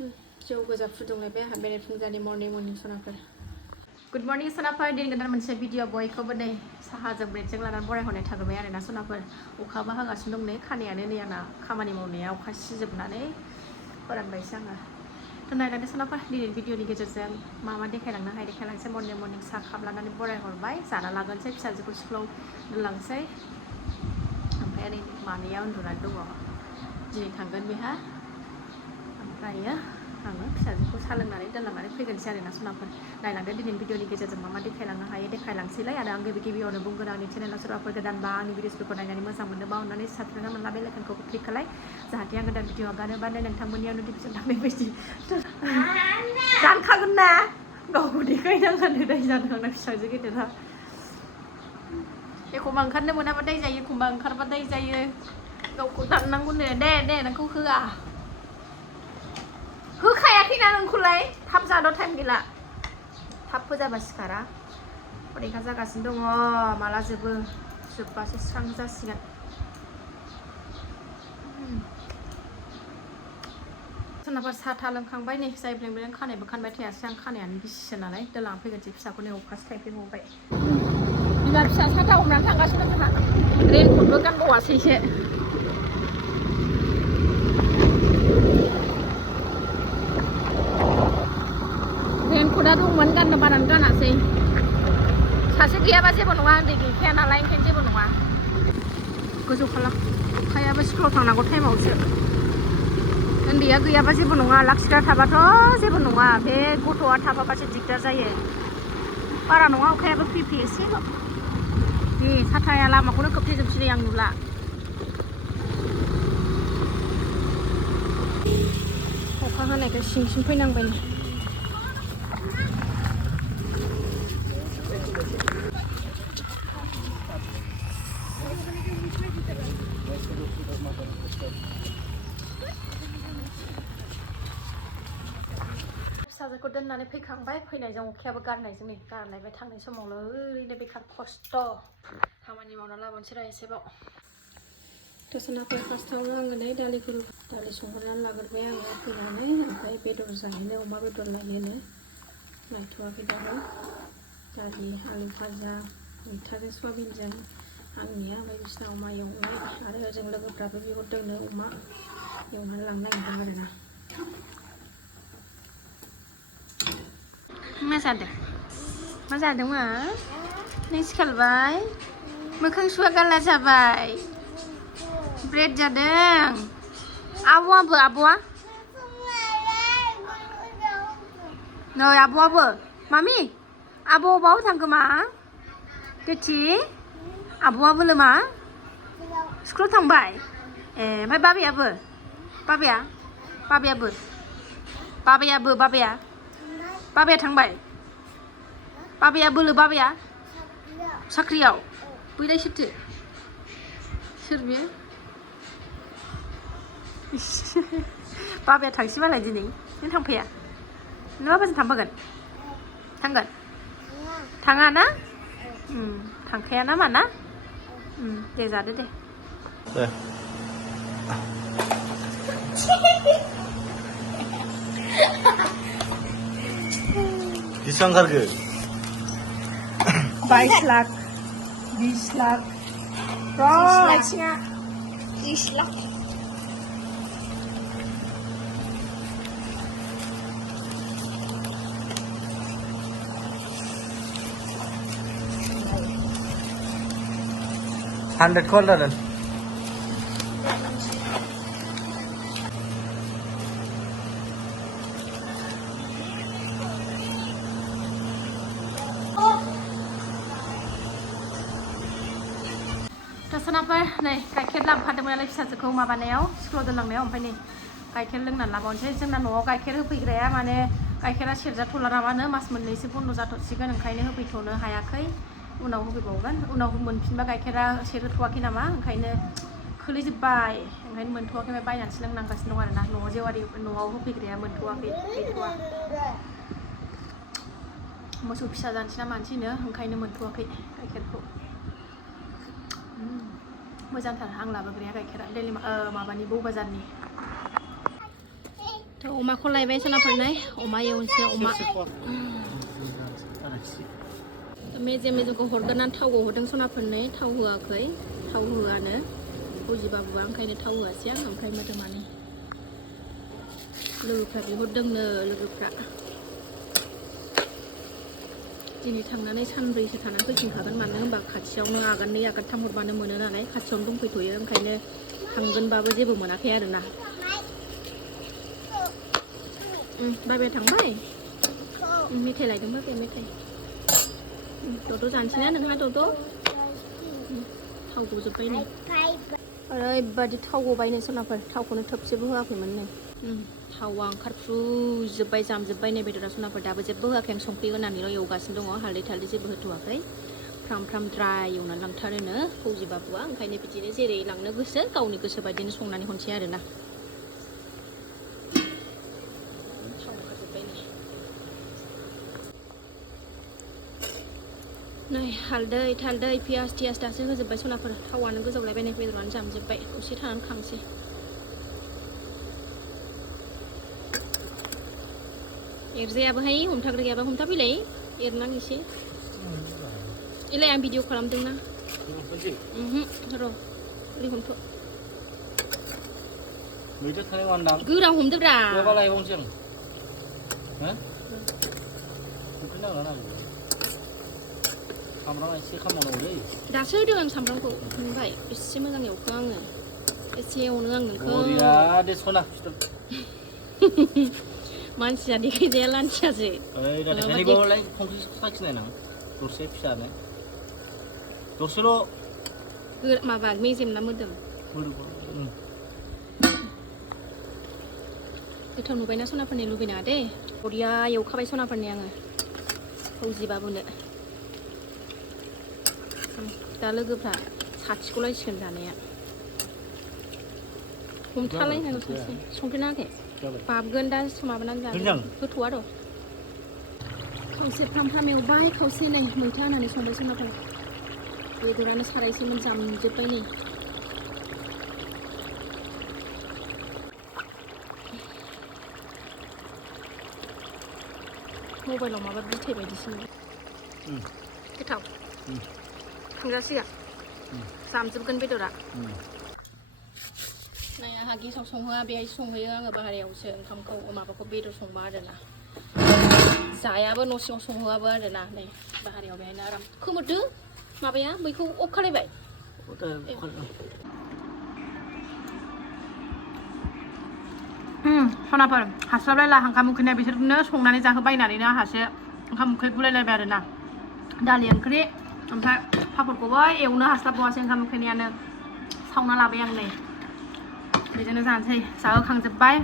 जौ गोजा फुदुंलायबाय आंहा बेरे फुंजानि मर्निं सनाफोर गुड मर्निं सनाफोर दिनै गोदान मोनसे भिडिअ बयखौबो नै साहाजों ब्रेडजों लानानै बरायहरनाय थाग्रोबाय आरोना सनाफोर अखाबो हागासिनो दं नै खानायानो नै आंना खामानि मावनाया अखा सिजोबनानै फोरानबायसो आङो थ' नायनानै सनाफोर दिनै भिडिअनि गेजेरजों मा देखायलांनो हायो देखायलांसै मर्निं साहा काप लानानै बरायहरबाय जाना लागोनसै फिसाजोखौ स्कुलाव दोनलांसै ओमफ्राय ओरै मानैया उन्दुनानै दङ दिनै थांगोन बेहा ओमफ्रायो आङो फिसाजोखौ साहा लोंनानै दोनलांनानै फैगोनसै आरोना सनाफोर नायलांदो दिनैनि भिडिअनि गेजेरजों मा देखायलांनो हायो देखायलांसैलाय आरो आं गिबियावनो बुंगोन आंनि चेनेलाव सोरबाफोर गोदानबा आंनि भिडिअसफोरखौ नायनानै मोजां मोनोबा अननानै साबस्क्राइब खालामना बेल आइकनखौ क्लिक खालाय जाहाथे आं गोदान भिडिअ आगारोबानो नोंथांमोननियाव नटिफिकेसन थांनाय बायदि दानखागोन ना गावखौ देखायनांगोन दाय जानो आंना फिसाजो गेदेरा एखमबा ओंखारनो मोनाबा दाय जायो एखमबा ओंखारबा दाय जायो गावखौ दाननांगौनो दे नोंखौ होआ होखायाखैना नोंखौलाय थाब जानो टाइम गैला थाब फोजाबा सिखारा फरिखा जागासिनो दङ माला जोबबासो स्रां जासिगोन सोरनाबा साथा लोंखांबाय नै जाय ब्रें खानायबो खानबाय थायासै आं खानायानो गिसिसो नालाय दोनलां फैगोनसै फिसाखौ नै अखासो थाइफ्रिबावबाय बिमा फिसा साथा हमनानै थांगासिनो जोंहा रेनकटबो गानबावासैसो रेनकटआ दंमोन गाननो बानानै गानासै सासे गैयाबा जेबो नङा उन्दै गैखाया नालाय ओंखायनो जेबो नङा गोजौ खालाम अखायाबो स्कुलाव थांनांगौ टाइमावसो उन्दैया गैयाबा जेबो नङा लाखिग्रा थाबाथ' जेबो नङा बे गथ'आ थाबाबासो दिगदार जायो बारा नङा अखायाबो फ्रि एसेल' दे साथाया लामाखौनो खोबथेजोबसै आं नुला अखा हानायखाय सिं फैनांबाय फिसाजोखौ दोननानै फैखांबाय फैनायजों अखायाबो गारनायजों नै गारलायबाय थांनाय समावनो ओरैनो बेखार खस्थ' खामानि मावना लाबोनोसै रा एसेबाव दसनाफोर फार्स्टआवनो आङो नै दालि संहरनानै लाग्रोबाय आङो फैनानै ओमफ्राय बेदर जाहैनो अमा बेदर लायनो लायथ'वाखै दाबो दालि आलु भाजा मैथाजों सयाबिनजों आंनिया ओमफ्राय बिसिना अमा एवनाय आरो ओजों लोगोफ्राबो बिहरदोंनो अमा एवनानै लांनो नागिरदों आरोना मा जादों मा नों सिखारबाय मोखां सुवा गाला जाबाय ब्रेड जादों आब'आ नै आब'आबो मामि आब' अबाव थांखो मा देथि आब'आबो लोमा स्कुलाव थांबाय ए ओमफ्राय बाबाया थांबाय बाबाया साख्रियाव बैलाय सोर बियो बाबाया थांसैबालाय दिनै नों थांफाया नों बाबाजों थांगोन थाङा ना थांखाया ना माना दे जादो दे बेसेबां खारखो 22 लाख 20 लाख 20 लाख 100 call dan दसनाफोर नै गाइखेर लांफादोंमोन नालाय फिसाजोखौ माबानायाव स्कुलाव दोनलांनायाव ओमफ्राय नै गाइखेर लोंनानै लाबावनोसै जोंना न'आव गाइखेर होफैग्राया माने गाइखेरा सेरजाथ'ला नामानो मास मोननैसो बन्द' जाथ'सिगोन ओंखायनो होफैथ'नो हायाखै उनाव होफैबावगोन उनाव मोनफिनबा गाइखेरा सेरथ'वाखै नामा ओंखायनो खोलैजोब्बाय ओंखायनो मोनथ'वाखै बायनानैसो लोंनांगासिनो दं आरोना न'आव जेवारि न'आव होफैग्राया मोनथ'वाखै गैथ'वा मोसौ फिसा जानोसै ना मानसिनो ओंखायनो मोनथ'वाखै गाइखेरखौ मोजांथार आं लाबोग्राया गाइखेरा दैलि माबानि बौ बाजारनि थ' अमाखौ लायबाय सोनाफोरनाय अमा एवनोसै अमा मेजे मेजेखौ हरगोन थावखौ हरदों सनाफोरनाय थाव होआखै थाव होआनो फौजि बाबुआ ओंखायनो थाव होआसै आं ओमफ्राय मोदोमानो लोगोफ्रा बिहरदोंनो लोगोफ्रा दिनै थांनानै सानब्रैसो थानानै फैफिनखागोन मानो होनबा खाथियावनो आगाननै आगानथाम हरबानो मोनो नालाय खाथियावनो दंफैथ'यो ओंखायनो थांगोनबाबो जेबो मोनाखै आरोना बाबाया थांबाय मेथाइ लायदों बाबाया मेथाइ दद' जानोसैना नोंहा दद' थाव गजोब्बाय नै ओरैबादि थाव गबायनो सोनाफोर थावखौनो थोबसेबो होआखैमोन नै थावा ओंखारफ्रुजोब्बाय जामजोब्बाय नै बेदरा सनाफोर दाबो जेबो होआखै आं संख्रि होनानैल' एवगासिनो दङ हालदै थालदै जेबो होथ'वाखै फ्राम फ्राम द्राय एवनानै लांथारोनो फौजि बाबुआ ओंखायनो बिदिनो जेरै लांनो गोसो गावनि गोसो बायदिनो संनानै हरसै आरोना थाव ओंखारजोब्बाय नै हालदै थालदै पियास टियास दासो होजोब्बाय सनाफोर थावानो गोजावलायबाय नै बेदरानो जामजोब्बाय दसे थानानै खांसै एरजायाबोहाय हमथाग्रा गैयाबा हमथा फैलाय एरनां एसे एलाय आं भिडिअ खालामदोंना र' ओरै हमथ' गोरा हमदोब्रा दासो होदों आं सामब्रामखौ नुबाय एसे मोजां एवखो आङो एसे एवनो आं नोंखौ मानसिया देखायजाया लान्थियासो माबा मेजेम ना मोदोम गोथाव नुबायना सनाफोरनि लुबैनाङा दे बरिया एवखाबाय सनाफोरनि आङो फौजि बाबुनो दा लोगोफ्रा साथिखौलायसिगोन जानाया हमथालायनांगौ सासे संख्रि नाङाखै बाबगोन दा माबानानै जागोन होथ'आ र' खावसे फ्राम फ्राम एवबाय खावसे नै मैथा होनानै संबाय सनाफोर बेदरानो सारायसेमोन जामजोब्बाय नै मबाइलाव माबा बिथाइ बायदिसो गोथाव खांजासिगोन जामजोबगोन बेदरा नै आंहा गेसाव संहोआ बेहाय संहैयो आङो बाहेरायावसो ओंखामखौ माबाखौ बेदर संबा आरोना जायाबो न' सिङाव संहोआबो आरोना नै बाहेरायाव बेहायनो आराम खोमोरदो माबाया बैखौ अफ खालायबाय सनाफोर हास्लाबलायला ओंखाम उखैनाय बिसोरनो संनानै जाहोबायनानैनो आंहासो ओंखाम उखै गुलायलायबाय आरोना दालि ओंख्रि ओमफ्राय पापरखौबो एवनो हास्लाबबावासै ओंखाम उखैनायानो सावना लाबाय आं नै बेजोंनो जानोसै जाहोखांजोब्बाय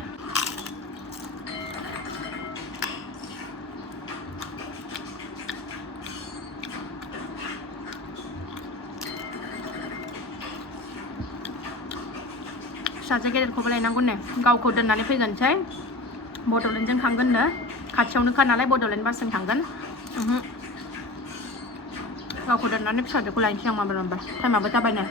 फिसाजो गेदेरखौबो लायनांगौ नै गावखौ दोननानै फैगोनसै बड'लेण्डजों थांगोननो खाथियावनोखा नालाय बड'लेण्ड बासजों थांगोन गावखौ दोननानै फिसाजोखौ लायनोसै आं माब्लाबा टाइमाबो जाबायनो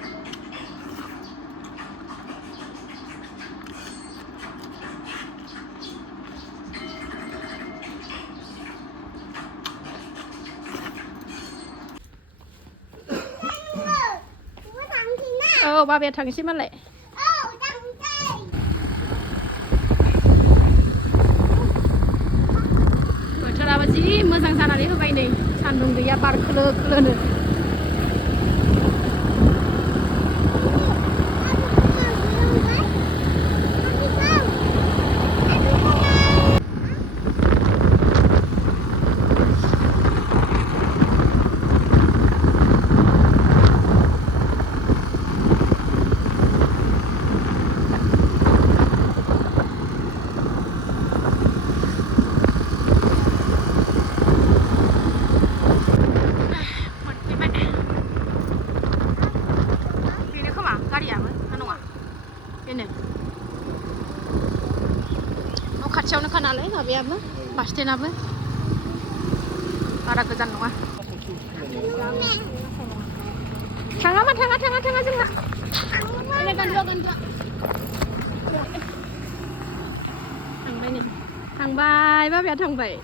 औ बाबाया थांसै मालाय बोथोराबो जि मोजां जानानै होबाय नै सान्दुं गैया बार खोलो खोलोनो खाथियावनोखा नालाय माबायाबो बास स्टेन्डआबो बारा गोजान नङा थाङा जोंहा गानदुआ थांबाय नै थांबाय बाबाया थांबाय